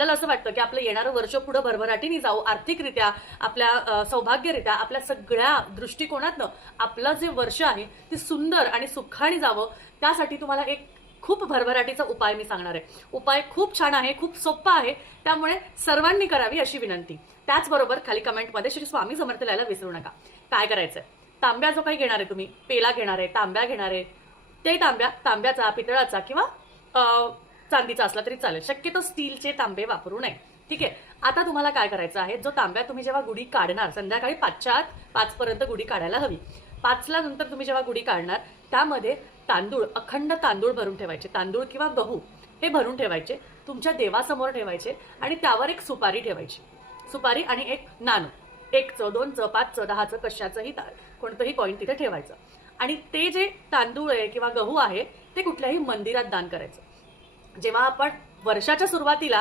आपल्याला असं वाटतं की आपलं येणारं वर्ष पुढे भरभराटीने जाऊ, आर्थिकरित्या, आपल्या सौभाग्यरित्या, आपल्या सगळ्या दृष्टिकोनातनं आपलं जे वर्ष आहे ते सुंदर आणि सुखाने जावं, त्यासाठी तुम्हाला एक खूप भरभराटीचा उपाय मी सांगणार आहे. उपाय खूप छान आहे, खूप सोपा आहे, त्यामुळे सर्वांनी करावी अशी विनंती. त्याचबरोबर खाली कमेंटमध्ये श्री स्वामी समर्थ लिहायला विसरू नका. काय करायचंय, तांब्या जो काही घेणार आहे तुम्ही, पेला घेणार आहे, तांब्या घेणार आहे, ते तांब्याचा, पितळाचा किंवा चांदीचा असला तरी चालेल. शक्यतो स्टीलचे तांबे वापरू नये. ठीक आहे. आता तुम्हाला काय करायचं आहे, जो तांब्या तुम्ही जेव्हा गुढी काढणार, संध्याकाळी 5च्या आत, 5 पर्यंत गुढी काढायला हवी. 5ला नंतर तुम्ही जेव्हा गुढी काढणार, त्यामध्ये तांदूळ, अखंड तांदूळ भरून ठेवायचे. तांदूळ किंवा गहू हे भरून ठेवायचे, तुमच्या देवासमोर ठेवायचे आणि त्यावर एक सुपारी ठेवायची. सुपारी आणि एक नाणं, 1चं, 2चं, 5चं, 10चं, कशाचंही कोणतंही कॉईन तिथे ठेवायचं. आणि ते जे तांदूळ आहे किंवा गहू आहे ते कुठल्याही मंदिरात दान करायचं. जेव्हा आपण वर्षाच्या सुरुवातीला